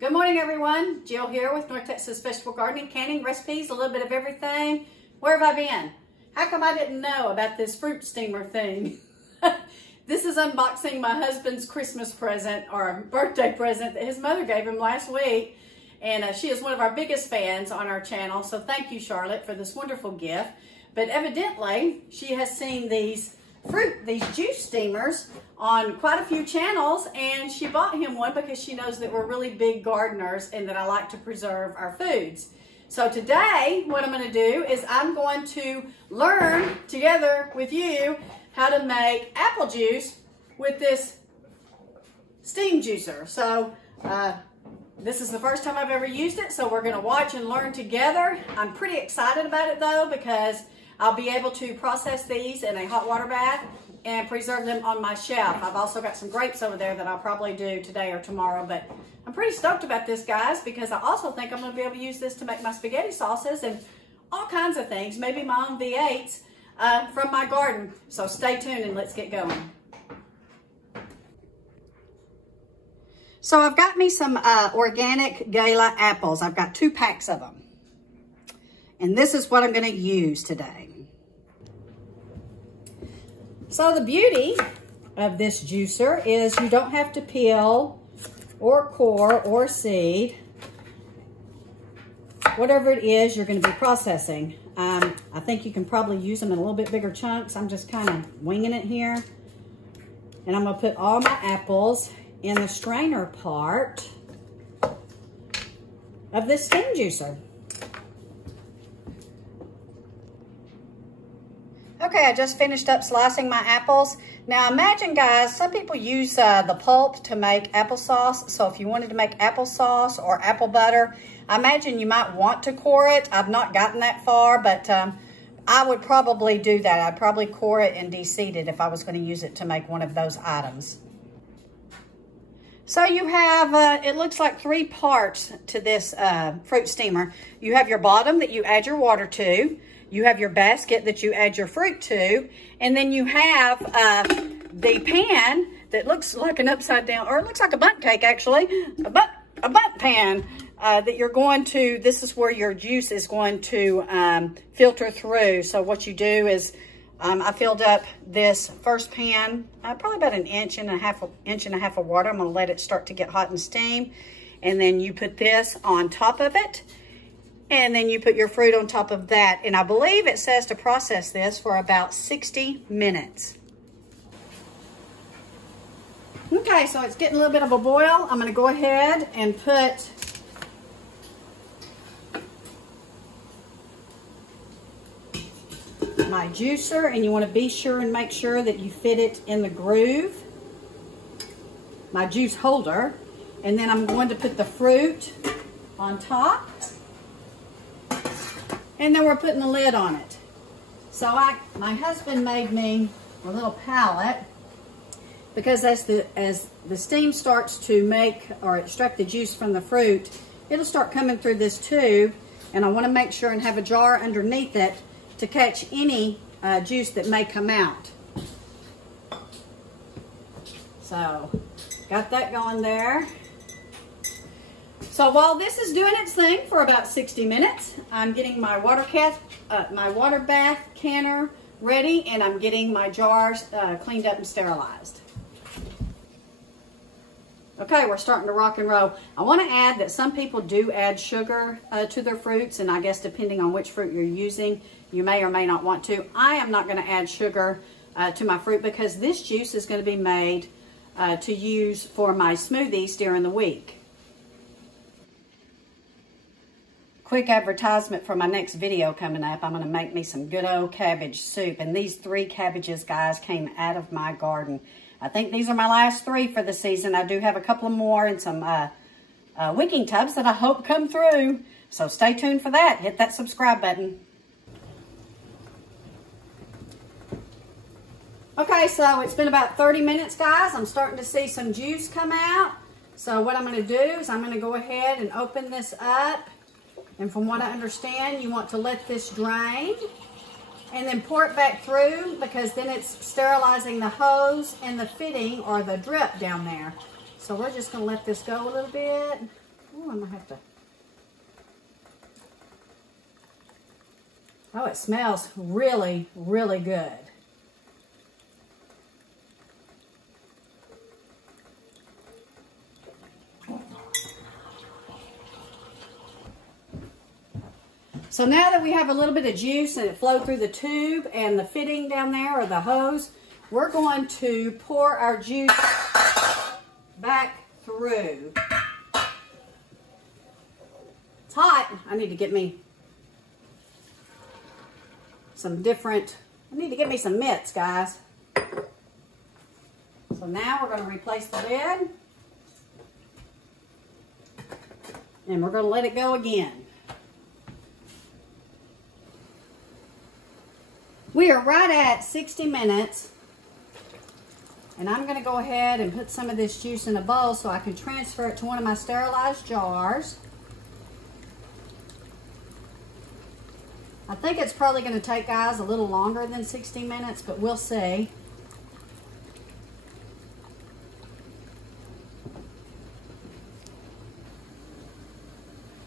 Good morning, everyone. Jill here with North Texas Vegetable Gardening, canning recipes, a little bit of everything. Where have I been? How come I didn't know about this fruit steamer thing? This is unboxing my husband's Christmas present or birthday present that his mother gave him last week. And she is one of our biggest fans on our channel. So thank you, Charlotte, for this wonderful gift. But evidently, she has seen these juice steamers on quite a few channels, and she bought him one because she knows that we're really big gardeners and that I like to preserve our foods. So today, what I'm going to do is I'm going to learn together with you how to make apple juice with this steam juicer. So this is the first time I've ever used it, so we're going to watch and learn together. I'm pretty excited about it though, because I'll be able to process these in a hot water bath and preserve them on my shelf. I've also got some grapes over there that I'll probably do today or tomorrow, but I'm pretty stoked about this, guys, because I also think I'm going to be able to use this to make my spaghetti sauces and all kinds of things, maybe my own V8s from my garden. So stay tuned and let's get going. So I've got me some organic Gala apples. I've got 2 packs of them. And this is what I'm going to use today. So the beauty of this juicer is you don't have to peel or core or seed. Whatever it is you're going to be processing. I think you can probably use them in a little bit bigger chunks. I'm just kind of winging it here. And I'm going to put all my apples in the strainer part of this steam juicer. Okay, I just finished up slicing my apples. Now imagine, guys, some people use the pulp to make applesauce. So if you wanted to make applesauce or apple butter, I imagine you might want to core it. I've not gotten that far, but I would probably do that. I'd probably core it and de-seed it if I was going to use it to make one of those items. So you have, it looks like 3 parts to this fruit steamer. You have your bottom that you add your water to. You have your basket that you add your fruit to. And then you have the pan that looks like an upside down, or it looks like a bundt cake actually, a bundt pan that you're going to, this is where your juice is going to filter through. So what you do is, I filled up this first pan, probably about an inch and a half of water. I'm going to let it start to get hot and steam. And then you put this on top of it. And then you put your fruit on top of that. And I believe it says to process this for about 60 minutes. Okay, so it's getting a little bit of a boil. I'm going to go ahead and put my juicer, and you want to be sure and make sure that you fit it in the groove, my juice holder. And then I'm going to put the fruit on top, and then we're putting the lid on it. So my husband made me a little palette, because as the steam starts to make or extract the juice from the fruit, it'll start coming through this tube, and I want to make sure and have a jar underneath it to catch any juice that may come out. So, got that going there. So while this is doing its thing for about 60 minutes, I'm getting my water bath canner ready, and I'm getting my jars cleaned up and sterilized. Okay, we're starting to rock and roll. I want to add that some people do add sugar to their fruits, and I guess depending on which fruit you're using, you may or may not want to. I am not going to add sugar to my fruit, because this juice is going to be made to use for my smoothies during the week. Quick advertisement for my next video coming up. I'm going to make me some good old cabbage soup, and these 3 cabbages, guys, came out of my garden. I think these are my last 3 for the season. I do have a couple more and some wicking tubs that I hope come through. So stay tuned for that. Hit that subscribe button. Okay, so it's been about 30 minutes, guys. I'm starting to see some juice come out. So what I'm going to do is I'm going to go ahead and open this up. And from what I understand, you want to let this drain and then pour it back through, because then it's sterilizing the hose and the fitting or the drip down there. So we're just going to let this go a little bit. Oh, I'm gonna have to. Oh, it smells really, really good. So now that we have a little bit of juice and it flowed through the tube and the fitting down there, or the hose, we're going to pour our juice back through. It's hot. I need to get me some different, I need to get me some mitts, guys. So now we're going to replace the lid. And we're going to let it go again. We are right at 60 minutes. And I'm going to go ahead and put some of this juice in a bowl so I can transfer it to one of my sterilized jars. I think it's probably going to take, guys, a little longer than 60 minutes, but we'll see.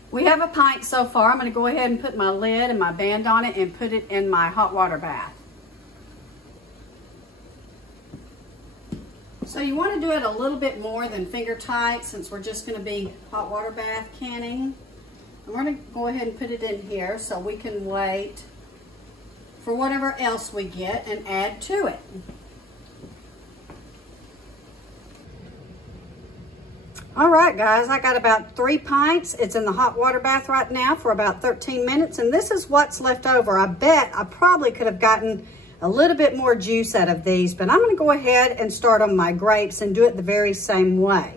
We have a pint so far. I'm going to go ahead and put my lid and my band on it and put it in my hot water bath. So you want to do it a little bit more than finger tight, since we're just going to be hot water bath canning. I'm going to go ahead and put it in here so we can wait for whatever else we get and add to it. All right, guys, I got about 3 pints. It's in the hot water bath right now for about 13 minutes, and this is what's left over. I bet I probably could have gotten a little bit more juice out of these, but I'm going to go ahead and start on my grapes and do it the very same way.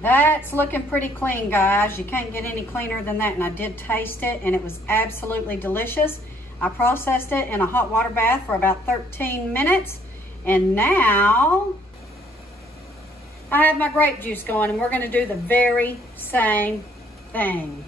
That's looking pretty clean, guys. You can't get any cleaner than that, and I did taste it, and it was absolutely delicious. I processed it in a hot water bath for about 13 minutes, and now I have my grape juice going, and we're going to do the very same thing.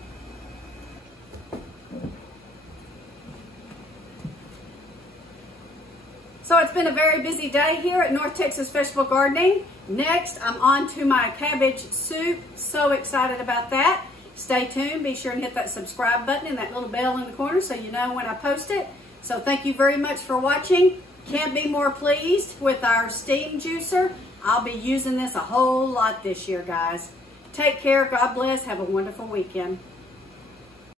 So it's been a very busy day here at North Texas Vegetable Gardening. Next, I'm on to my cabbage soup. So excited about that. Stay tuned. Be sure and hit that subscribe button and that little bell in the corner so you know when I post it. So thank you very much for watching. Can't be more pleased with our steam juicer. I'll be using this a whole lot this year, guys. Take care. God bless. Have a wonderful weekend.